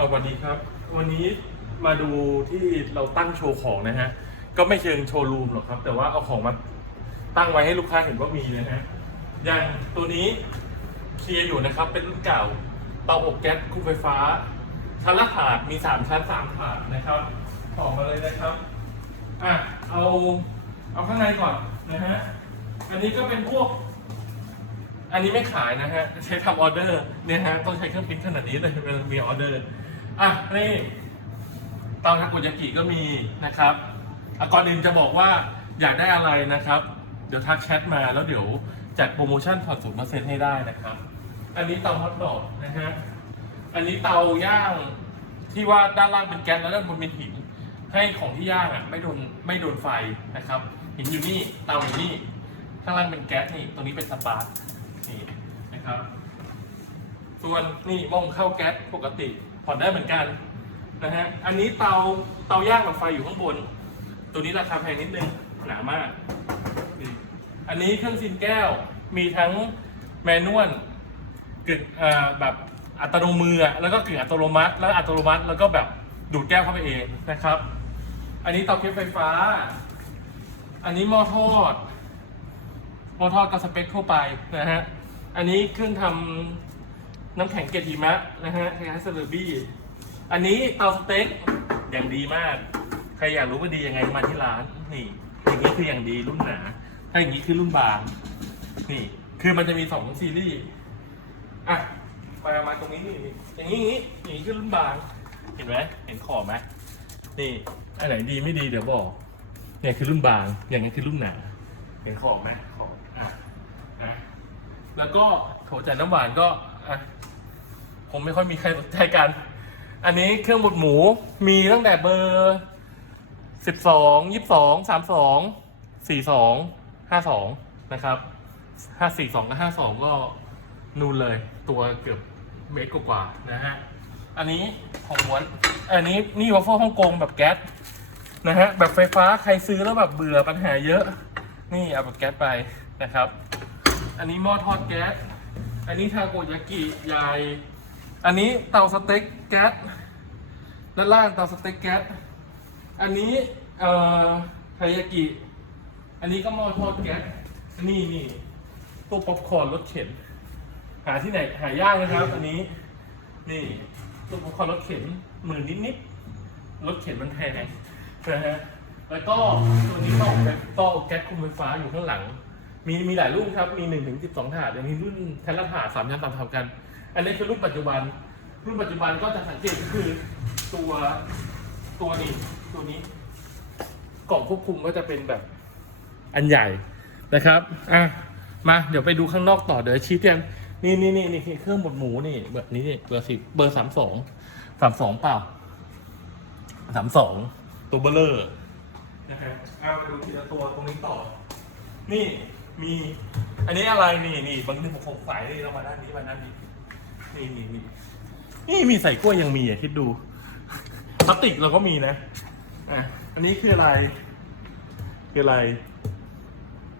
สวัสดีครับ วันนี้มาดูที่เราตั้งโชว์ของนะฮะ ก็ไม่เชิงโชว์รูมหรอกครับ แต่ว่าเอาของมาตั้งไว้ให้ลูกค้าเห็นว่ามีนะฮะอย่างตัวนี้เคลียร์อยู่นะครับ เป็นรุ่นเก่าเตาอบแก๊สคู่ไฟฟ้า ชั้นละถาดมี 3 ชั้น 3 ถาดนะครับออกมาเลยนะครับอะเอาเอาข้างในก่อนนะฮะอันนี้ก็เป็นพวก อันนี้ไม่ขายนะฮะใช้ทำออเดอร์เนี่ยฮะต้องใช้เครื่องพิมพ์ขนาดนี้เลยเวลามีออเดอร์ อะนี่เตาทาโกยากิก็มีนะครับอะก่อนอื่นจะบอกว่าอยากได้อะไรนะครับ เดี๋ยวทักแชทมาแล้วเดี๋ยวจัดโปรโมชั่นผ่อนศูนย์เปอร์เซ็นต์ให้ได้นะครับ อันนี้เตาฮอตดอกนะฮะอันนี้เตาย่างที่ว่าด้านล่างเป็นแก๊สแล้วด้านบนเป็นหิน ให้ของที่ย่างอะไม่โดนไม่โดนไฟนะครับ หินอยู่นี่เตาอยู่นี่ข้างล่างเป็นแก๊สนี่ตรงนี้เป็นสปาร์คนี่นะครับ ส่วนนี่หม้อหุงข้าวแก๊สปกติ ผ่อนได้เหมือนกันนะฮะ อันนี้เตาเตาย่างกับไฟอยู่ข้างบน ตัวนี้ราคาแพงนิดนึงหนามาก อันนี้เครื่องซินแก้วมีทั้งแมนนวลกึ่งแบบอัตโนมือแล้วก็กึ่งอัตโนมัติ แล้วอัตโนมัติแล้วก็แบบดูดแก้วเข้าไปเองนะครับ อันนี้เตาเก็บไฟฟ้า อันนี้หม้อทอดหม้อทอดก็สเปคทั่วไปนะฮะ อันนี้เครื่องทำ น้ำแข็งเกล็ดหิมะนะฮะคล้ายๆเซเลบี้ อันนี้เตาสเต็กอย่างดีมาก ใครอยากรู้ว่าดียังไงมาที่ร้าน นี่ อย่างนี้คืออย่างดีรุ่นหนา ถ้าอย่างนี้คือรุ่นบาง นี่ คือมันจะมีสองซีรีส์ อะ มา มาตรงนี้นี่อย่างนี้ อย่างนี้อย่างนี้คือรุ่นบาง เห็นไหมเห็นขอบไหมนี่ อันไหนดีไม่ดีเดี๋ยวบอก เนี่ยคือรุ่นบาง อย่างนี้คือรุ่นหนา เห็นขอบไหมขอบ อะ อะ แล้วก็โถจัดน้ำหวานก็ อะคงไม่ค่อยมีใครสนใจกัน อันนี้เครื่องบดหมูมีตั้งแต่เบอร์สิบสองยี่สองสามสองสี่สองห้าสองนะครับห้าสี่สองกับห้าสองก็นูนเลยตัวเกือบเมตรกว่าๆนะฮะ อันนี้ของม้วน อันนี้นี่วอฟเฟิลฮ่องกงแบบแก๊สนะฮะแบบไฟฟ้าใครซื้อแล้วแบบเบื่อปัญหาเยอะ นี่เอาแบบแก๊สไปนะครับ อันนี้หม้อทอดแก๊ส อันนี้ทาโกยากิใหญ่อันนี้เตาสเต็กแก๊สด้านล่างเตาสเต็กแก๊ส อันนี้เอ่อไทายากิ อันนี้ก็หม้อทอดแก๊ส นี่นี่ตู้ป๊อปคอร์นรถเข็น หาที่ไหนหายากนะครับ อันนี้ นี่ตู้ป๊อปคอร์นรถเข็นหมื่นนิดๆรถเข็นมันแพงนะฮะ แล้วก็ตัวนี้ก็แก๊สก็แก๊สคุมไฟฟ้าอยู่ข้างหลัง มีมีหลายรุ่นครับ มีหนึ่งถึงสิบสองถาดอย่างนี้รุ่นแทนละถาดสามชั้นสามถาดกัน อันนี้คือรุ่นปัจจุบัน รุ่นปัจจุบันก็จะสังเกตก็คือตัวตัวนี้ตัวนี้ กล่องควบคุมก็จะเป็นแบบอันใหญ่นะครับ อะ มาเดี๋ยวไปดูข้างนอกต่อเดี๋ยวชี้แจงนี่นี่นี่นี่เครื่องบดหมูนี่เบอร์นี้นี่เบอร์สิบเบอร์สามสองสามสองเปล่าสามสองตัวเบลเลอร์นะฮะเอามาดูทีละตัวตรงนี้ต่อ นี่ มี อันนี้อะไรนี่นี่บางทีผมสงสัยนี่เรามาด้านนี้มาด้านนี้นี่นี่นี่นี่มีใส่กล้วยยังมีอะคิดดูพลาสติกเราก็มีนะอะอันนี้คืออะไร คืออะไร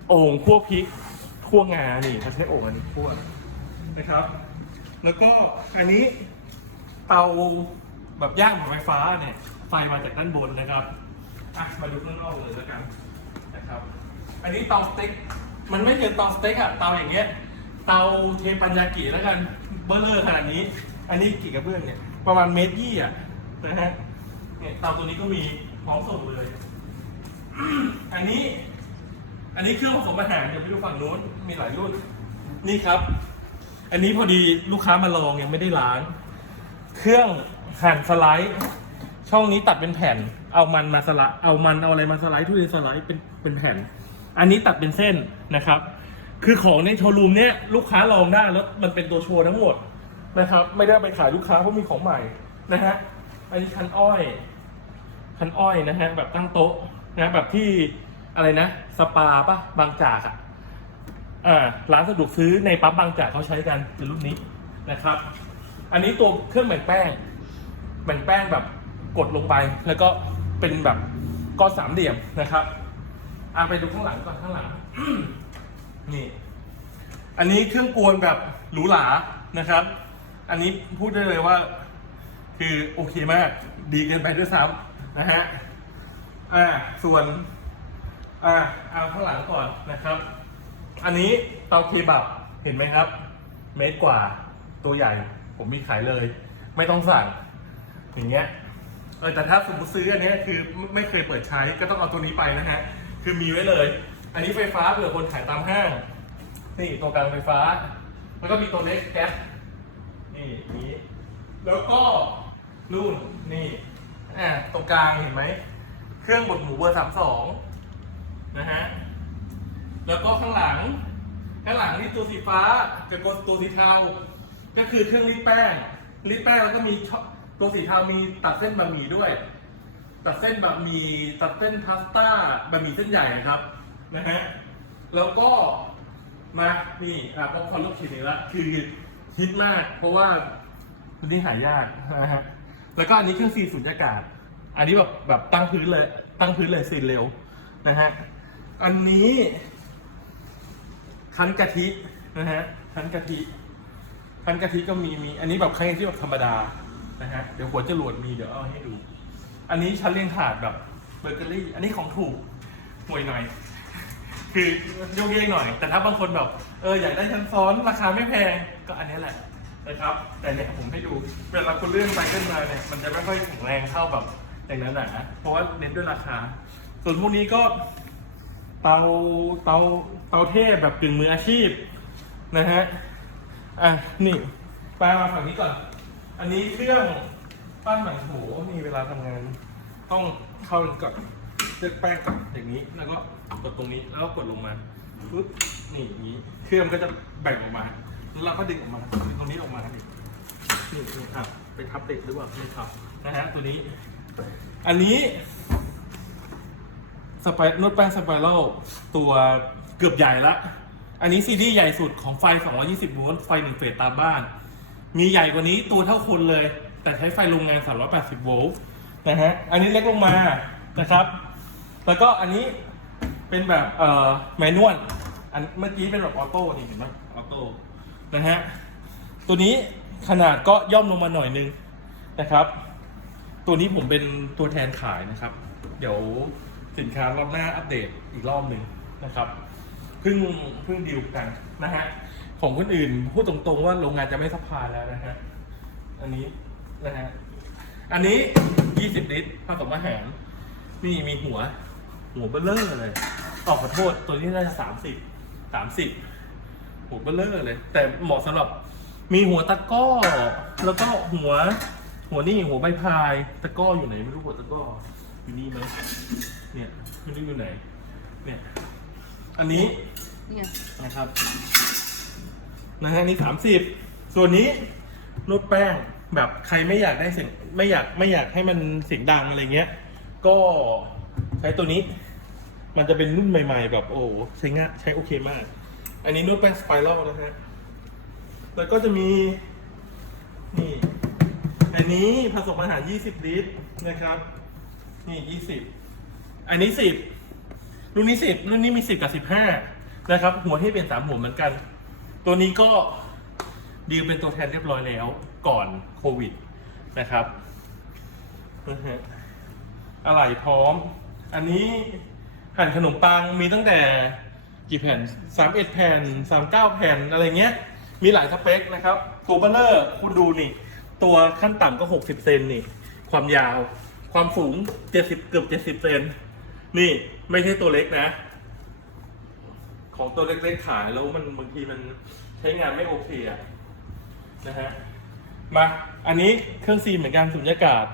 โอ่งคั่วพริกคั่วงานี่เขาใช้โอ่งอันนี้คั่วนะครับ แล้วก็อันนี้เตาแบบย่างแบบไฟฟ้าเนี่ยไฟมาจากด้านบนนะครับอะมาดูข้างนอกเลยแล้วกันนะครับ อันนี้เตาสเต็ก มันไม่เกินเตาสเต็กอะเตาอย่างเงี้ย เตาเทปัญญากิแล้วกัน เบอร์เลอร์ขนาดนี้ อันนี้กี่กระเบื้องเนี่ย ประมาณเมตรยี่อะนะฮะ เนี่ยเตาตัวนี้ก็มีพร้อมส่งเลย อันนี้ อันนี้เครื่องผสมอาหารเดี๋ยวไปดูฝั่งนู้น มีหลายรุ่น นี่ครับ อันนี้พอดีลูกค้ามาลองยังไม่ได้ล้าง เครื่องหั่นสไลด์ ช่องนี้ตัดเป็นแผ่น เอามันมาสไลด์เอามันเอาอะไรมาสไลด์ทุเรียนสไลด์เป็นเป็นแผ่น อันนี้ตัดเป็นเส้นนะครับ คือของในโชว์รูมเนี้ยลูกค้าลองได้แล้วมันเป็นตัวโชว์ทั้งหมดนะครับ ไม่ได้ไปขายลูกค้าเพราะมีของใหม่นะฮะอันนี้คันอ้อยคันอ้อยนะฮะแบบตั้งโต๊ะนะแบบที่อะไรนะ สปาปะบางจากอะอ่าร้านสะดวกซื้อในปั๊บบางจากเขาใช้กันคือรุ่นนี้นะครับ อันนี้ตัวเครื่องแบ่งแป้งแบ่งแป้งแบบกดลงไปแล้วก็เป็นแบบก้อนสามเหลี่ยมนะครับ อ่าไปดูข้างหลังก่อนข้างหลัง นี่ อันนี้เครื่องกวนแบบหรูหรานะครับ อันนี้พูดได้เลยว่า คือโอเคมาก ดีเกินไปด้วยซ้ำนะฮะอ่าส่วน อ่าเอาข้างหลังก่อนนะครับ อันนี้เตาเคบับเห็นไหมครับ เมตรกว่าตัวใหญ่ ผมมีขายเลย ไม่ต้องสั่งอย่างเงี้ยเออแต่ถ้าสมมติซื้ออันนี้คือไม่เคยเปิดใช้ก็ต้องเอาตัวนี้ไปนะฮะ คือมีไว้เลย อันนี้ไฟฟ้าเผื่อคนขายตามห้าง นี่ตัวกลางไฟฟ้า แล้วก็มีตัวเล็กแก๊สนี่นี้ แล้วก็รุ่นนี่อ่าตรงกลางเห็นไหม เครื่องบดหมูเบอร์สามสองนะฮะ แล้วก็ข้างหลัง ข้างหลังนี่ตัวสีฟ้ากับตัวสีเทา ก็คือเครื่องรีดแป้งรีดแป้งแล้วก็มีตัวสีเทามีตัดเส้นบะหมี่ด้วย ตัดเส้นบะหมี่ตัดเส้นพาสต้าบะหมี่เส้นใหญ่นะครับนะฮะแล้วก็มานี่อะป๊อปคอร์นลูกชิ้นนี้ละคือฮิตมาก เพราะว่าตัวนี้หายากนะฮะแล้วก็อันนี้เครื่องซีนสุญญากาศ อันนี้แบบแบบตั้งพื้นเลย ตั้งพื้นเลยซีนเร็วนะฮะอันนี้คั้นกะทินะฮะคั้นกะทิคั้นกะทิก็มีมี อันนี้แบบคั้นกะทิแบบธรรมดานะฮะเดี๋ยวหัวจรวดมีเดี๋ยวเอาให้ดู อันนี้ชั้นเรียงถาดแบบเบเกอรี่ อันนี้ของถูกห่วยหน่อย คือโยกเยกหน่อย แต่ถ้าบางคนแบบเอออยากได้ชั้นซ้อนราคาไม่แพงก็อันนี้แหละนะครับ แต่เนี่ยผมให้ดูเวลาคุณเลื่อนไปเลื่อนมาเนี่ยมันจะไม่ค่อยแข็งแรงเท่าแบบอย่างนั้นนะเพราะว่าเน้นด้วยราคา ส่วนพวกนี้ก็เตาเตาเตาเทพแบบกึ่งมืออาชีพนะฮะอะนี่ปลามาฝั่งนี้ก่อน อันนี้เครื่อง ปั้นหนังโถนี่เวลาทำงาน ต้องเข้าก่อนเลือกแป้งก่อนอย่างนี้ แล้วก็กดตรงนี้แล้วก็กดลงมาปุ๊บนี่อย่างนี้เครื่องก็จะแบ่งออกมา แล้วเราก็ดึงออกมาดึงตรงนี้ออกมานี่นี่นี่อะไปทับเติดหรือเปล่าไม่ทับนะฮะตัวนี้ อันนี้สไปนวดแป้งสไปรัลตัวเกือบใหญ่ละ อันนี้ซีดีใหญ่สุดของไฟ 220โวลต์ไฟหนึ่งเฟสตามบ้าน มีใหญ่กว่านี้ตัวเท่าคนเลย แต่ใช้ไฟโรงงาน 380 โวลต์นะฮะ อันนี้เล็กลงมานะครับ แล้วก็อันนี้เป็นแบบเอ่อแมนนวล อันเมื่อกี้เป็นแบบออโต้นี่เห็นไหมออโต้นะฮะ ตัวนี้ขนาดก็ย่อมลงมาหน่อยนึงนะครับ ตัวนี้ผมเป็นตัวแทนขายนะครับ เดี๋ยวสินค้ารอบหน้าอัปเดตอีกรอบหนึ่งนะครับ เพิ่งเพิ่งดีลกันนะฮะ ของคนอื่นพูดตรงๆว่าโรงงานจะไม่ซัพพลายแล้วนะฮะ อันนี้ นะฮะ อันนี้ 20 ลิตรผสมอาหาร นี่มีหัว หัวเบลเลอร์เลยออกขอโทษ ตัวนี้น่าจะ30 30หัวเบลเลอร์เลย แต่เหมาะสำหรับมีหัวตะกร้อ แล้วก็หัว หัวนี่หัวใบพาย ตะกร้ออยู่ไหนไม่รู้หัวตะกร้ออยู่นี่ไหมเนี่ยไม่รู้อยู่ไหน เนี่ย อันนี้นี่ไงนะครับนะฮะนี่สามสิบส่วนนี้นวดแป้ง แบบใครไม่อยากได้เสียงไม่อยากไม่อยากให้มันเสียงดังอะไรเงี้ย ก็ใช้ตัวนี้ มันจะเป็นรุ่นใหม่ ๆ แบบโอ้ใช้ง่ายใช้โอเคมาก อันนี้นวดแป้งสไปรัลนะฮะ แล้วก็จะมี นี่ อันนี้ผสมอาหาร 20 ลิตรนะครับ นี่ 20 อันนี้ 10 รุ่นนี้ 10 รุ่นนี้มี 10 กับ 15 นะครับ หัวให้เป็น 3 หัวเหมือนกัน ตัวนี้ก็ดีลเป็นตัวแทนเรียบร้อยแล้ว ก่อนโควิดนะครับนะฮะอะไรพร้อม อันนี้แผ่นขนมปังมีตั้งแต่กี่แผ่น 31 แผ่น 39 แผ่นอะไรเงี้ย มีหลายสเปคนะครับ ตัวเบลเลอร์คุณดูนี่ ตัวขั้นต่ำก็ 60 เซนนี่ ความยาว ความสูง 70 เกือบ 70 เซน นี่ไม่ใช่ตัวเล็กนะ ของตัวเล็กๆขายแล้วมันบางทีมันใช้งานไม่โอเคอะนะฮะ มา อันนี้เครื่องซีนเหมือนกันสุญญากาศ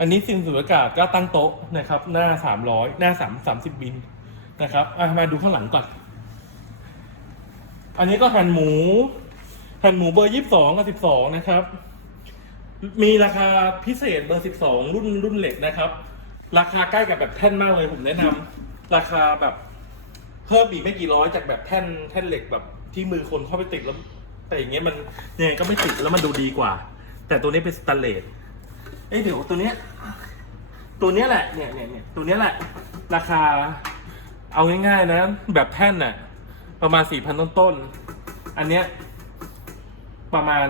อันนี้ซีนสุญญากาศก็ตั้งโต๊ะนะครับ หน้า 300 หน้า 3 30 บินนะครับอะมาดูข้างหลังก่อน อันนี้ก็หั่นหมู หั่นหมูเบอร์ 22 กับ 12 นะครับ มีราคาพิเศษเบอร์ 12 รุ่นรุ่นเหล็กนะครับ ราคาใกล้กับแบบแท่นมากเลยผมแนะนำราคาแบบเพิ่มอีกไม่กี่ร้อยจากแบบแท่นแท่นเหล็กแบบที่มือคนเข้าไปติดแล้ว แต่อย่างเงี้ยมันยังไงก็ไม่ติดแล้วมันดูดีกว่า แต่ตัวนี้เป็นสแตนเลสเอ้ยเดี๋ยวตัวเนี้ยตัวเนี้ยแหละเนี่ยเนี่ยเนี่ยตัวเนี้ยแหละ ราคา เอาง่ายๆนะ แบบแท่นน่ะประมาณสี่พันต้นๆอันเนี้ยประมาณ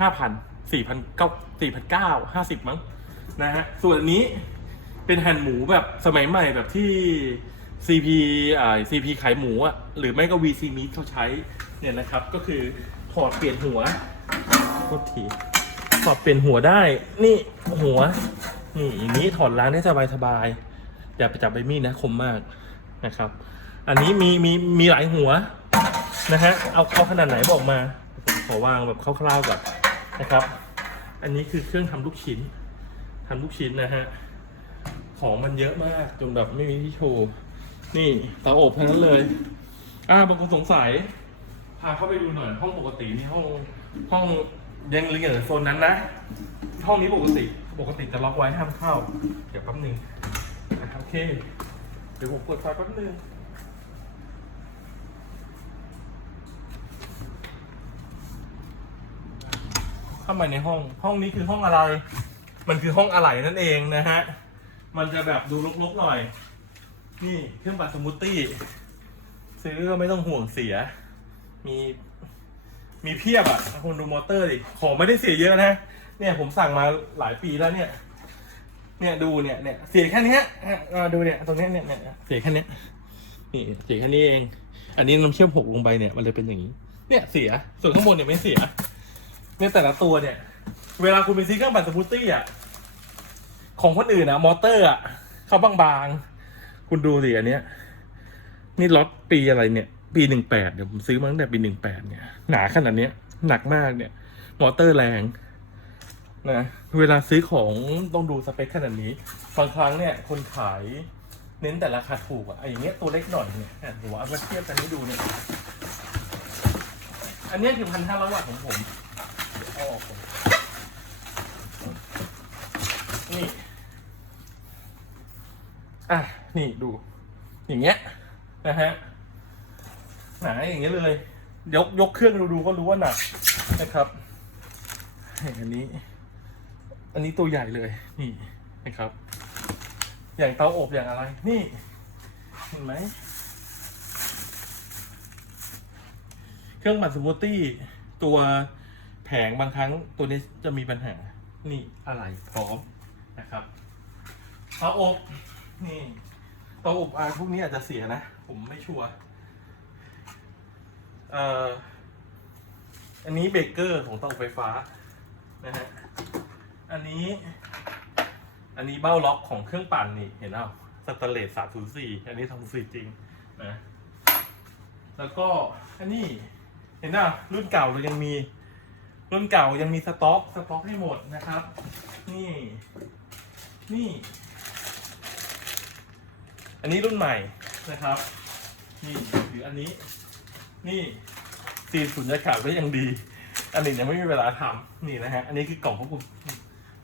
ห้าพันสี่พันเก้าสี่พันเก้าห้าสิบมั้งนะฮะส่วนนนี้เป็นหั่นหมูแบบสมัยใหม่แบบที่ CP อ่า CP ขายหมูอะหรือไม่ก็ VC Meat เขาใช้เนี่ยนะครับก็คือ ถอดเปลี่ยนหัวโทษทีถอดเปลี่ยนหัวได้ นี่หัว นี่อย่างนี้ถอดล้างได้สบายๆอย่าไปจับใบมีดนะคมมากนะครับ อันนี้มีมีมีหลายหัวนะฮะเอาเอาขนาดไหนบอกมาผมขอวางแบบคร่าวๆก่อนนะครับ อันนี้คือเครื่องทำลูกชิ้นทำลูกชิ้นนะฮะของมันเยอะมากจนแบบไม่มีที่โชว์นี่เตาอบทั้งนั้นเลย อ่าบางคนสงสัย พาเข้าไปดูหน่อย ห้องปกตินี่ห้องห้องยังเรียนโซนนั้นนะ ห้องนี้ปกติ ปกติจะล็อกไว้ห้ามเข้า เดี๋ยวแป๊บนึงนะครับโอเค เดี๋ยวผมเปิดไฟแป๊บนึงเข้ามาในห้อง ห้องนี้คือห้องอะไร มันคือห้องอะไหล่นั่นเองนะฮะ มันจะแบบดูรกๆหน่อย นี่เครื่องปั่นสมูทตี้ซื้อก็ไม่ต้องห่วงเสีย มีมีเพียบอะคุณดูมอเตอร์ดิของไม่ได้เสียเยอะนะ เนี่ยผมสั่งมาหลายปีแล้วเนี่ย เนี่ยดูเนี่ยเนี่ยเสียแค่นี้อะอ่าดูเนี่ยตรงนี้เนี่ยเนี่ยเสียแค่นี้นี่เสียแค่นี้เอง อันนี้น้ำเชื่อมหกลงไปเนี่ยมันเลยเป็นอย่างนี้ เนี่ยเสียส่วนข้างบนเนี่ยไม่เสีย เนี่ยแต่ละตัวเนี่ย เวลาคุณไปซื้อเครื่องปั่นสมูทตี้อะของคนอื่นอะมอเตอร์อะเขาบางๆ คุณดูสิอันเนี้ย นี่ล็อตปีอะไรเนี่ย ปีหนึ่งแปดเดี๋ยวผมซื้อมาตั้งแต่ปีหนึ่งแปดเนี่ย หนาขนาดเนี้ย หนักมากเนี่ย มอเตอร์แรงนะเวลาซื้อของต้องดูสเปคขนาดนี้บางครั้งเนี่ย คนขายเน้นแต่ราคาถูกอะไอ้อย่างเงี้ยตัวเล็กหน่อยเนี่ยหัวเอามาเทียบกันให้ดูเนี่ย อันเนี้ยคือพันห้าร้อยวัตต์ของผมเอาออกก่อนนี่ อะ นี่ดู อย่างเงี้ย นะฮะ หนาอย่างเงี้ยเลยยกยกเครื่องดูดูก็รู้ว่าหนักนะครับอันนี้ อันนี้ตัวใหญ่เลยนี่นะครับ อย่างเตาอบอย่างอะไร นี่เห็นไหมเครื่องปั่นสมูทตี้ตัวแผงบางครั้งตัวนี้จะมีปัญหา นี่อะไรพร้อมนะครับเตาอบนี่เตาอบอะพวกนี้อาจจะเสียนะ ผมไม่ชัวร์ อันนี้เบเกอร์ของเตาอบไฟฟ้านะฮะ อันนี้ อันนี้เบ้าล็อกของเครื่องปั่นนี่เห็นเปล่าสแตเลสสามศูนย์สี่อันนี้ทำสีจริงนะแล้วก็อันนี้เห็นป่ะรุ่นเก่าเรายังมี รุ่นเก่ายังมีสต็อกสต็อกให้หมดนะครับ นี่นี่ อันนี้รุ่นใหม่นะครับ นี่หรืออันนี้ นี่ซีนสุญญากาศก็ยังดี อันนี้ยังไม่มีเวลาทำนี่นะฮะ อันนี้คือกล่องของผม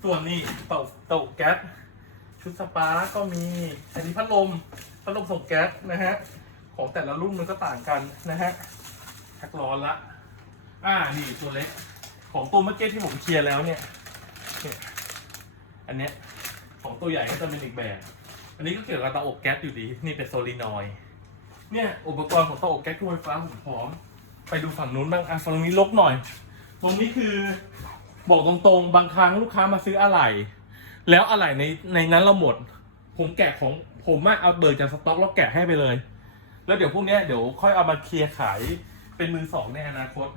ส่วนนี้เตาเตาแก๊สชุดสปาร์ก็มี อันนี้พัดลม พัดลมส่งแก๊สนะฮะ ของแต่ละรุ่นมันก็ต่างกันนะฮะชักร้อนละ อ่า นี่ตัวเล็ก ของตัวเมื่อกี้ที่ผมเคลียร์แล้วเนี่ย อันเนี้ยของตัวใหญ่ก็จะเป็นอีกแบบ อันนี้ก็เกี่ยวกับเตาอบแก๊สอยู่ดี นี่เป็นโซลีนอยด์ เนี่ยอุปกรณ์ของเตาอบแก๊สคู่ไฟฟ้าผมพร้อม ไปดูฝั่งนู้นบ้างอะฝั่งนี้ลกหน่อย ตรงนี้คือบอกตรงๆ บางครั้งลูกค้ามาซื้ออะไหล่แล้วอะไหล่ในในนั้นเราหมด ผมแกะของผมอะเอาเบิกจากสต็อกแล้วแกะให้ไปเลย แล้วเดี๋ยวพวกเนี้ยเดี๋ยวค่อยเอามาเคลียร์ขายเป็นมือสองในอนาคต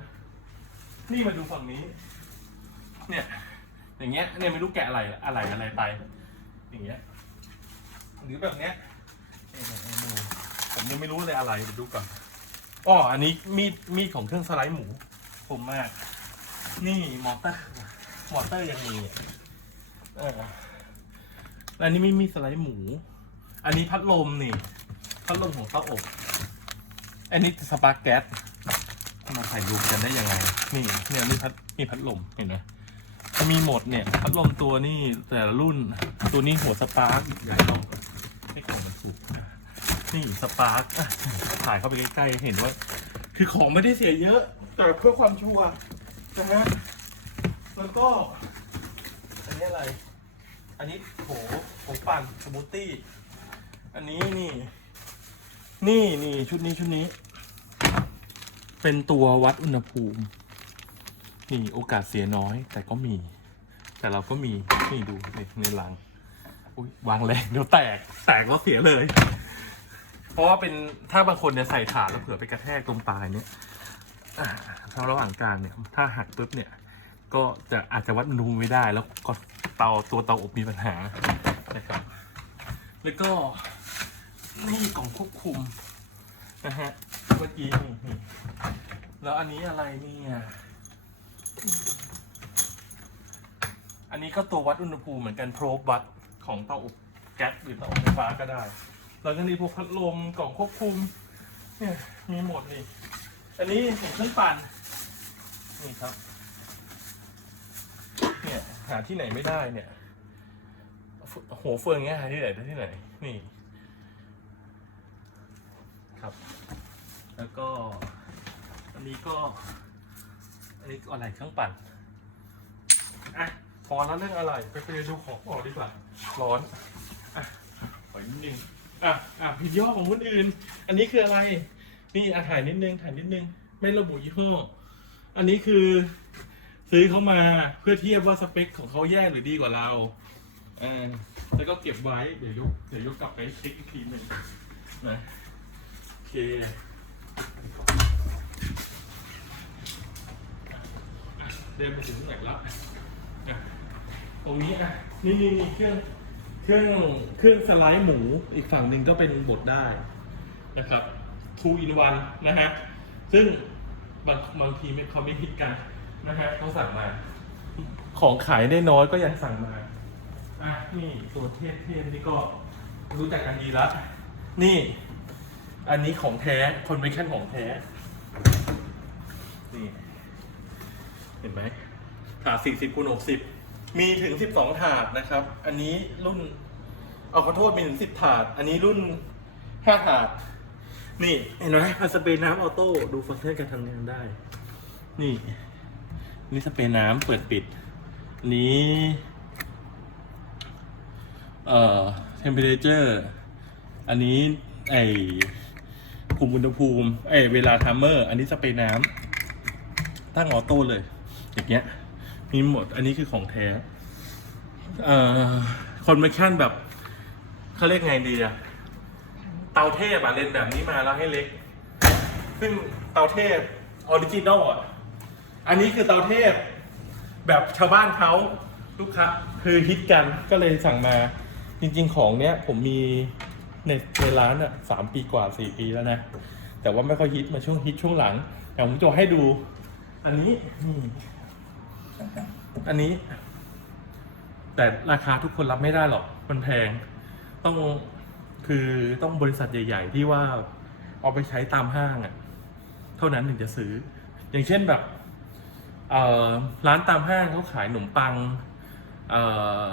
นี่มาดูฝั่งนี้ เนี่ย อย่างเงี้ยเนี่ยไม่รู้แกะอะไรอะไรอะไรไป อย่างเงี้ย หรือแบบเนี้ยเนี่ยเนี่ยดู ผมยังไม่รู้เลยอะไรเดี๋ยวดูก่อนอ๋ออันนี้มีดมีดของเครื่องสไลด์หมูผมมาก นี่มอเตอร์มอเตอร์ยังมีอะเอออันนี้ไม่มีสไลด์หมู อันนี้พัดลมนี่ พัดลมของเตาอบ อันนี้สปาร์กแก๊สมาใส่รวมกันได้ยังไง นี่เนี่ยนี่พัดนี่พัดลมเห็นไหมมีหมดเนี่ย พัดลมตัวนี่แต่ละรุ่น ตัวนี้หัวสปาร์กใหญ่ลองให้ของมันสุก นี่สปาร์กอะถ่ายเข้าไปใกล้ๆเห็นว่า คือของไม่ได้เสียเยอะ แต่เพื่อความชัวร์นะฮะแล้วก็ อันนี้อะไร อันนี้โหผงปั่นสมูทตี้ อันนี้นี่ นี่นี่ชุดนี้ชุดนี้ เป็นตัววัดอุณหภูมิ นี่โอกาสเสียน้อย แต่ก็มี แต่เราก็มี นี่ดูในในหลัง อุยวางแรงเดี๋ยวแตก แตกแล้วเสียเลย เพราะว่าเป็นถ้าบางคนเนี่ยใส่ถาดแล้วเผื่อไปกระแทกตรงปลายเนี่ยอ่าถ้าระหว่างกลางเนี่ยถ้าหักปุ๊บเนี่ย ก็จะอาจจะวัดอุณหภูมิไม่ได้ แล้วก็เตาตัวเตาอบมีปัญหานะครับแล้วก็นี่กล่องควบคุมนะฮะเมื่อกี้นี่นี่แล้วอันนี้อะไรเนี่ยอันนี้ก็ตัววัดอุณหภูมิเหมือนกันโปรบัตของเตาอบแก๊สหรือเตาอบไฟฟ้าก็ได้ แล้วก็นี่พวกพัดลมกล่องควบคุมเนี่ยมีหมดนี่ อันนี้เครื่องปั่นนี่ครับ เนี่ยหาที่ไหนไม่ได้เนี่ยโหเฟืองเงี้ยหาที่ไหนได้ที่ไหน นี่ ครับ แล้วก็ อันนี้ก็ อันนี้ก็อะไรเครื่องปั่นอะพอแล้วเรื่องอะไรไปไปดูของต่อดีกว่า ร้อน อะขอนิดนึง อะอะผิดย่ห้อของคนอื่น อันนี้คืออะไร นี่อะถ่ายนิดนึงถ่ายนิดนึง ไม่ระบุยี่ห้อ อันนี้คือ ซื้อเขามาเพื่อเทียบว่าสเปคของเขาแย่หรือดีกว่าเราเออแล้วก็เก็บไว้เดี๋ยวยกเดี๋ยวยกกลับไปเช็คอีกทีหนึ่งนะโอเคเดินไปถึงไหนแล้วอะตรงนี้อะนี่นี่นี่เครื่อง เครื่องเครื่องสไลด์หมูอีกฝั่งหนึ่งก็เป็นบดได้นะครับ two in one นะฮะ ซึ่งบางบางทีไม่เขาไม่ฮิตกันนะฮะเขาสั่งมา ของขายได้น้อยก็ยังสั่งมา อะ นี่ตัวเทพเทพนี่ก็รู้จักกันดีละ นี่ อันนี้ของแท้คนไม่แค่นของแท้ นี่ เห็นไหมถาด40คูณ60 มีถึง 12 ถาดนะครับ อันนี้รุ่น เอาขอโทษมีถึง 10 ถาด อันนี้รุ่น 5 ถาด นี่เห็นไหมมันสเปรย์น้ำออโต้ดูฟังก์ชันการทำงานได้ นี่ นี่สเปรย์น้ำเปิดปิด อันนี้ เอ่อ temperature อันนี้ไอคุมอุณหภูมิไอเวลาทัมเมอร์ อันนี้สเปรย์น้ำตั้งออโต้เลย อย่างเงี้ย มีหมด อันนี้คือของแท้ เอ่อคนม่ขั้นแบบเขาเรียกไงดีอะเตาเทพอะเลนแบบนี้มาแล้วให้เล็ก ซึ่งเตาเทพออริจินอลอะอันนี้คือเตาเทพ แบบชาวบ้านเขาลูกค้าคือฮิตกันก็เลยสั่งมา จริง ๆ ของเนี้ยผมมีในในร้านอะสามปีกว่าสี่ปีแล้วนะ แต่ว่าไม่ค่อยฮิตมาช่วงฮิตช่วงหลังแต่ผมจะให้ดู อันนี้ อันนี้ แต่ราคาทุกคนรับไม่ได้หรอกมันแพง ต้องคือต้องบริษัทใหญ่ ๆ ที่ว่าเอาไปใช้ตามห้างอะ่ะ เท่านั้นถึงจะซื้อ อย่างเช่นแบบเออร้านตามห้างเขาขายขนมปังเออ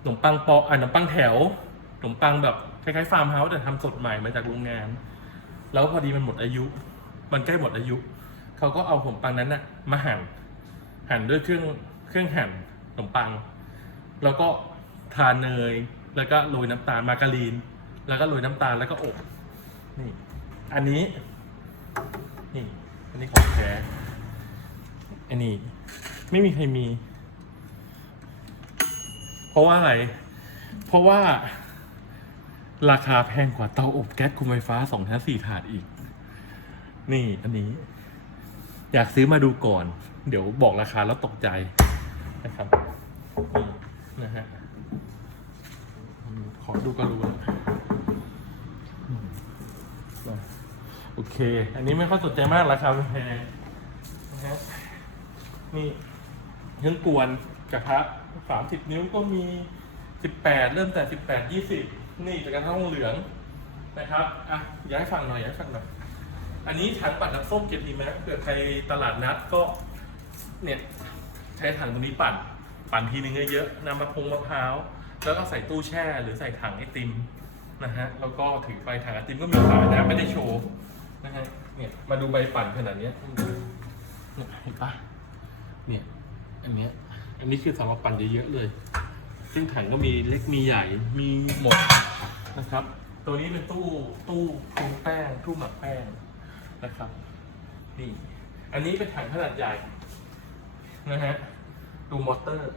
ขนมปังปออ่าขนมปังแถวขนมปังแบบคล้ายๆฟาร์มเฮาส์แต่ทำสดใหม่มาจากโรงงาน แล้วพอดีมันหมดอายุ มันใกล้หมดอายุ เขาก็เอาขนมปังนั้นน่ะมาหั่น หั่นด้วยเครื่องเครื่องหั่นขนมปัง แล้วก็ทาเนย แล้วก็โรยน้ำตาลมาการีน แล้วก็โรยน้ำตาลแล้วก็อบนี่ อันนี้นี่อันนี้ของแท้อันนี้ไม่มีใครมี เพราะว่าอะไร เพราะว่าราคาแพงกว่าเตาอบแก๊สคุมไฟฟ้าสองแถวสี่ถาดอีก นี่อันนี้ อยากซื้อมาดูก่อน เดี๋ยวบอกราคาแล้วตกใจนะครับนี่นะฮะขอดูกระดูหน่อยอืมมาโอเค อันนี้ไม่ค่อยสนใจมากราคาแพงนะฮะนี่เครื่องกวนกระทะสามสิบนิ้วก็มีสิบแปดเริ่มแต่สิบแปดยี่สิบนี่จะกระทะทองเหลืองนะครับอะย้ายฝั่งหน่อยย้ายฝั่งหน่อยอันนี้ถังปั่นน้ำส้มเกียรติแม็กเผื่อใครตลาดนัดก็ เนี่ยใช้ถังตรงนี้ปั่น ปั่นทีนึงเยอะๆนำมะพงมะพร้าว แล้วก็ใส่ตู้แช่หรือใส่ถังไอติมนะฮะแล้วก็ถือไปถังไอติมก็มีขายนะไม่ได้โชว์นะฮะเนี่ยมาดูใบปั่นขนาดนี้เนี่ยเห็นปะเนี่ยอันเนี้ยอันนี้คือสำหรับปั่นเยอะๆเลย ซึ่งถังก็มีเล็กมีใหญ่มีหมดนะครับ ตัวนี้เป็นตู้ตู้ปรุงแป้งตู้หมักแป้งนะครับนี่อันนี้เป็นถังขนาดใหญ่ นะฮะ ดูมอเตอร์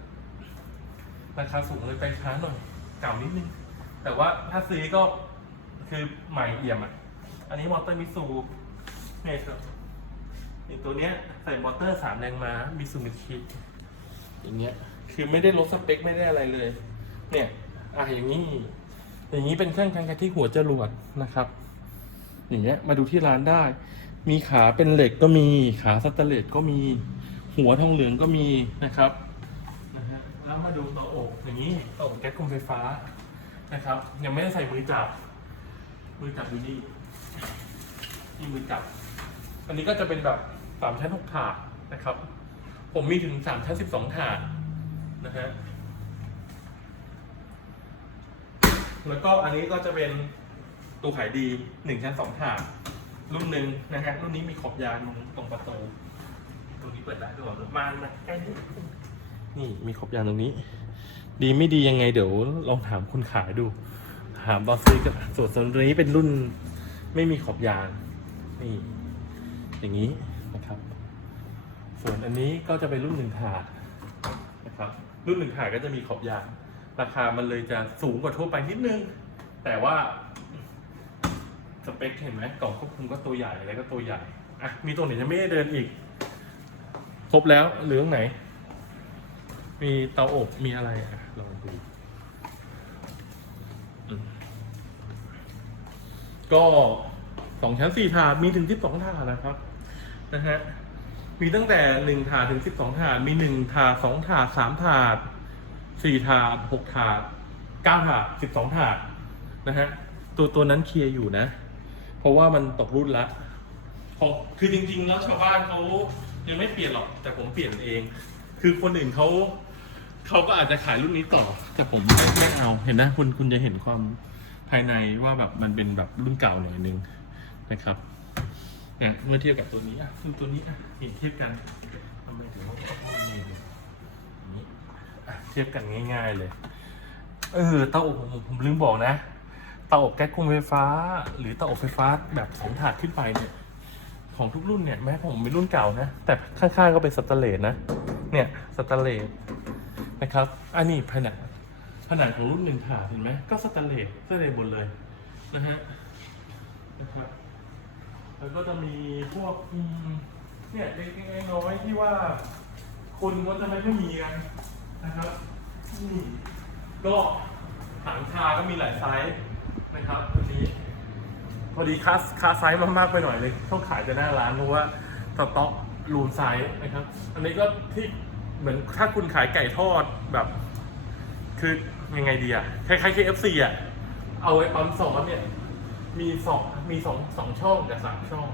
ราคาสูงเลยไปช้าหน่อย เก่านิดนึง แต่ว่าถ้าซื้อก็คือใหม่เอี่ยมอะ อันนี้มอเตอร์มิซูเนี่ยครับอีกตัวเนี้ยใส่มอเตอร์สามแรงม้ามิซูมิชิอย่างเงี้ย คือไม่ได้ลดสเปคไม่ได้อะไรเลย เนี่ยอะอย่างนี้ อย่างนี้เป็นเครื่องคันกะที่หัวจรวดนะครับ อย่างเงี้ยมาดูที่ร้านได้ มีขาเป็นเหล็กก็มี ขาสแตนเลสก็มี หัวทองเหลืองก็มีนะครับนะฮะแล้วมาดูตาอบอย่างนี้ตาอแก๊สคุมไฟฟ้านะครับ ยังไม่ได้ใส่มือจับ มือจับอยู่นี่นี่มือจับ อันนี้ก็จะเป็นแบบสามชั้นหกถาดนะครับ ผมมีถึงสามชั้นสิบสองถาดนะฮะแล้วก็อันนี้ก็จะเป็นตัวขายดีหนึ่งชั้นสองถาดรุ่นหนึ่งนะฮะรุ่นนี้มีขอบยางตรงประตู เปิดได้ด้วยมามาใกล้นิดนี่มีขอบยางตรงนี้ ดีไม่ดียังไงเดี๋ยวลองถามคนขายดู ถามตอนซื้อกันส่วนส่วนตัวนี้เป็นรุ่นไม่มีขอบยาง นี่ อย่างนี้นะครับ ส่วนอันนี้ก็จะเป็นรุ่นหนึ่งถาดนะครับ รุ่นหนึ่งถาดก็จะมีขอบยาง ราคามันเลยจะสูงกว่าทั่วไปนิดนึง แต่ว่าสเปคเห็นไหมกล่องควบคุมก็ตัวใหญ่อะไรก็ตัวใหญ่ อะ มีตัวไหนยังไม่ได้เดินอีก ครบแล้วเหลือตรงไหน มีเตาอบมีอะไรอะลองดูก็สองชั้นสี่ถาดมีถึงสิบสองถาดนะครับนะฮะมีตั้งแต่หนึ่งถาดถึงสิบสองถาดมีหนึ่งถาดสองถาดสามถาดสี่ถาดหกถาดเก้าถาดสิบสองถาดนะฮะตัวตัวนั้นเคลียร์อยู่นะ เพราะว่ามันตกรุ่นละคือจริง ๆ แล้วชาวบ้านเขา ยังไม่เปลี่ยนหรอก แต่ผมเปลี่ยนเอง คือคนอื่นเขาเขาก็อาจจะขายรุ่นนี้ต่อ แต่ผมไม่ไม่เอาเห็นนะคุณคุณจะเห็นความภายในว่าแบบมันเป็นแบบรุ่นเก่าหน่อยนึงนะครับเนี่ยเมื่อเทียบกับตัวนี้อะซึ่งตัวนี้อะเห็นเทียบกันทำไมถึงต้องเอาอันนี้ดูนี้อะเทียบกันง่าย ๆเลย เออเตาอบผมผมลืมบอกนะเตาอบแก๊สคุมไฟฟ้า หรือเตาอบไฟฟ้าแบบสองถาดขึ้นไปเนี่ย ของทุกรุ่นเนี่ยแม้ผมเป็นรุ่นเก่านะ แต่ข้างๆก็เป็นสแตนเลสนะ เนี่ยสแตนเลสนะครับ อันนี้ผนังผนังของรุ่นหนึ่งถาดเห็นไหมก็สแตนเลสสแตนเลสหมดเลยนะฮะนะครับแล้วก็จะมีพวกเนี่ยเล็กๆน้อยๆที่ว่า คนก็จะไม่ค่อยมีกันนะครับนี่ก็ถังชาก็มีหลายไซส์นะครับอันนี้ อดีคัสคาไซส์มามากไปหน่อยเลยต้องขายแต่หน้าร้านเพราะว่าสต็อกรูมไซส์นะครับ อันนี้ก็ที่เหมือนถ้าคุณขายไก่ทอดแบบ คือยังไงดีอะคล้ายๆ KFC อะเอาไว้ปั๊มซอสเนี่ยมีสองมีสองสองช่องกับสามช่อง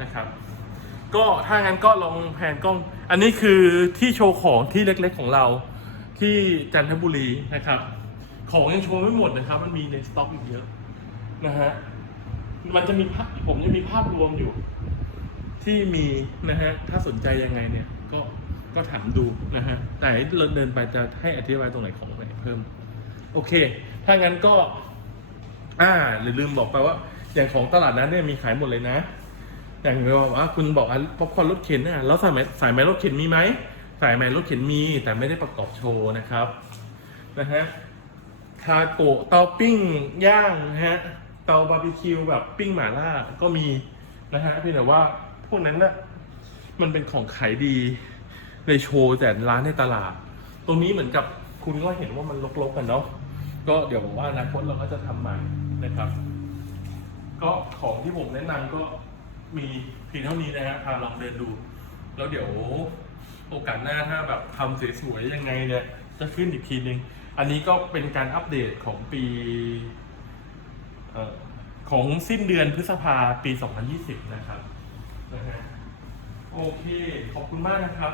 นะครับ ก็ถ้างั้นก็ลองแผนกล้อง อันนี้คือที่โชว์ของที่เล็กๆของเราที่จันทบุรีนะครับ ของยังโชว์ไม่หมดนะครับ มันมีในสต็อกอีกเยอะนะฮะ มันจะมีภาพผมจะมีภาพรวมอยู่ ที่มีนะฮะ ถ้าสนใจยังไงเนี่ย ก็ก็ถามดูนะฮะแต่เราเดินไปจะให้อธิบายตรงไหนของไหนเพิ่ม โอเค ถ้างั้นก็ อ่าหรือลืมบอกไปว่า อย่างของตลาดนั้นเนี่ยมีขายหมดเลยนะ อย่างเราบอกว่าคุณบอกอะป๊อปคอร์นรถเข็นน่ะแล้วสายไหมสายไหมรถเข็นมีไหมสายไหมรถเข็นมี แต่ไม่ได้ประกอบโชว์นะครับ นะฮะทาโกะเตาปิ้งย่างนะฮะ เตาบาร์บีคิวแบบปิ้งหม่าล่าก็มีนะฮะเพียงแต่ว่าพวกนั้นน่ะมันเป็นของขายดีในโชว์แต่ร้านในตลาด ตรงนี้เหมือนกับคุณก็เห็นว่ามันลกๆกันเนาะก็เดี๋ยวผมว่าอนาคตเราก็จะทำใหม่นะครับ ก็ของที่ผมแนะนำก็มีเพียงเท่านี้นะฮะพาลองเดินดู แล้วเดี๋ยวโอกาสหน้าถ้าแบบทำสวยๆยังไงเนี่ยจะขึ้นอีกทีนึง อันนี้ก็เป็นการอัปเดตของปี ของสิ้นเดือนพฤษภาปี 2020 นะครับนะฮะโอเค ขอบคุณมากนะครับ